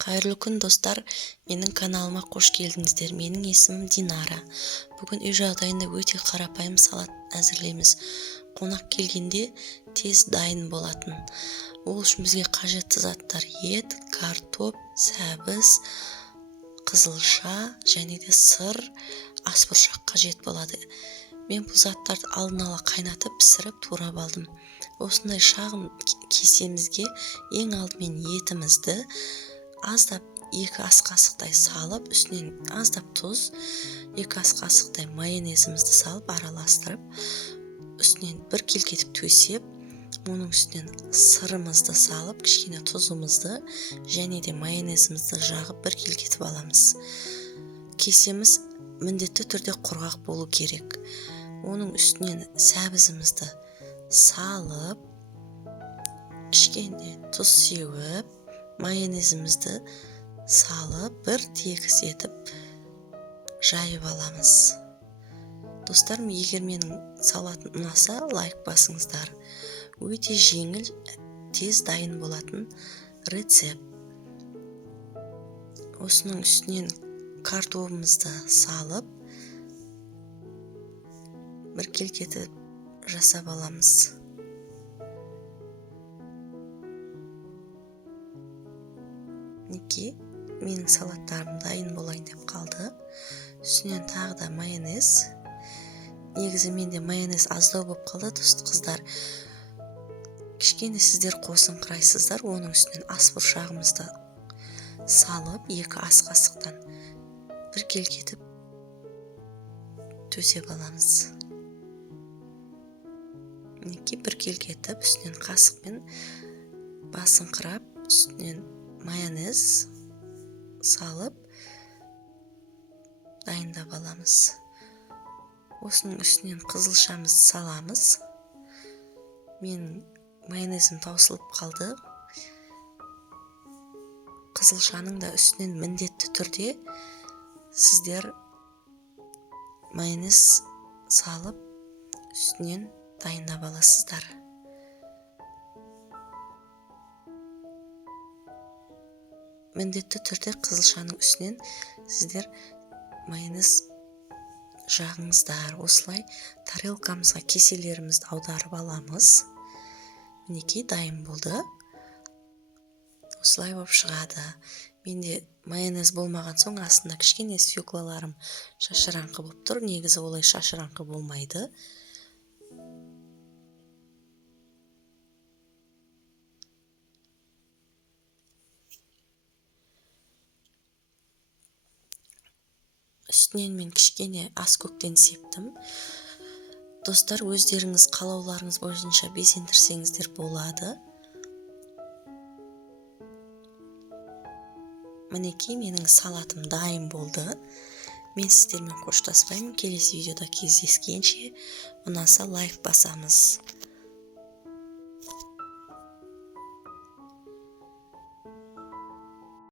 Қайырлы күн достар, менің каналыма қош келдіңіздер. Менің есімім Динара. Бүгін үй жағдайында өте қарапайым салат әзірлейміз. Қонақ келгенде тез дайын болатын. Ол үшін бізге қажетті заттар: ет, картоп, сәбіз, қызылша және де сыр, асбұршақ қажет болады. Мен бұл заттарды алдын ала қайнатып, пісіріп, турап алдым. Осындай шағын кесемізге ең алдымен етімізді аздап 2 ас қасықтай салып, үстінен аздап тұз, 2 ас қасықтай майонезімізді салып, араластырып, үстінен бір келкетіп төсеп, оның үстінен сырымызды салып, кішкене тұзымызды және де майонезімізді жағып бір келкетіп аламыз. Кесеміз міндетті түрде құрғақ болу керек. Оның үстінен сәбізімізді салып, кішкене тұз сеуіп, майонезімізді салып, бір тегіс етіп жайып аламыз. Достарым, егер менің салатым ұнаса, лайк басыңыздар. Өте жеңіл, тез дайын болатын рецепт. Осының үстінен картоплымызды салып, бір келкетіп жасап аламыз. Неке, менің салаттарым дайын болайын деп қалды. Үстінен тағы да майонез. Негізі менде майонез аздау болып қалды, қыздар. Кішкене сіздер қосыңқырайсыздар. Оның үстінен асбұршағымызды салып, 2 ас қасықтан бір келкетіп төсеп аламыз. Неке, бір келкетіп, үстінен қасықпен басыңқырап, үстінен майонез салып дайындап аламыз. Осының үстінен қызылшамызды саламыз. Мен майонезім таусылып қалды. Қызылшаның да үстінен міндетті түрде сіздер майонез салып, үстінен дайындап аласыздар. Міндетті түрде қызылшаның үстінен сіздер майонез жағыңыздар. Осылай тарелкамызға кеселерімізді аударып аламыз. Мінекей, дайын болды. Осылай болып шығады. Менде майонез болмаған соң астында кішкене свеклаларым шашыраңқы болып тұр. Негізі олай шашыраңқы болмайды. Үстінен мен кішкене ас көктен септім. Достар, өздеріңіз қалауларыңыз бойынша безендірсеңіздер болады. Мінекей, менің салатым дайын болды. Мен сіздермен қоштаспаймын. Келесі видеода кездескенше, ұнаса лайк басамыз.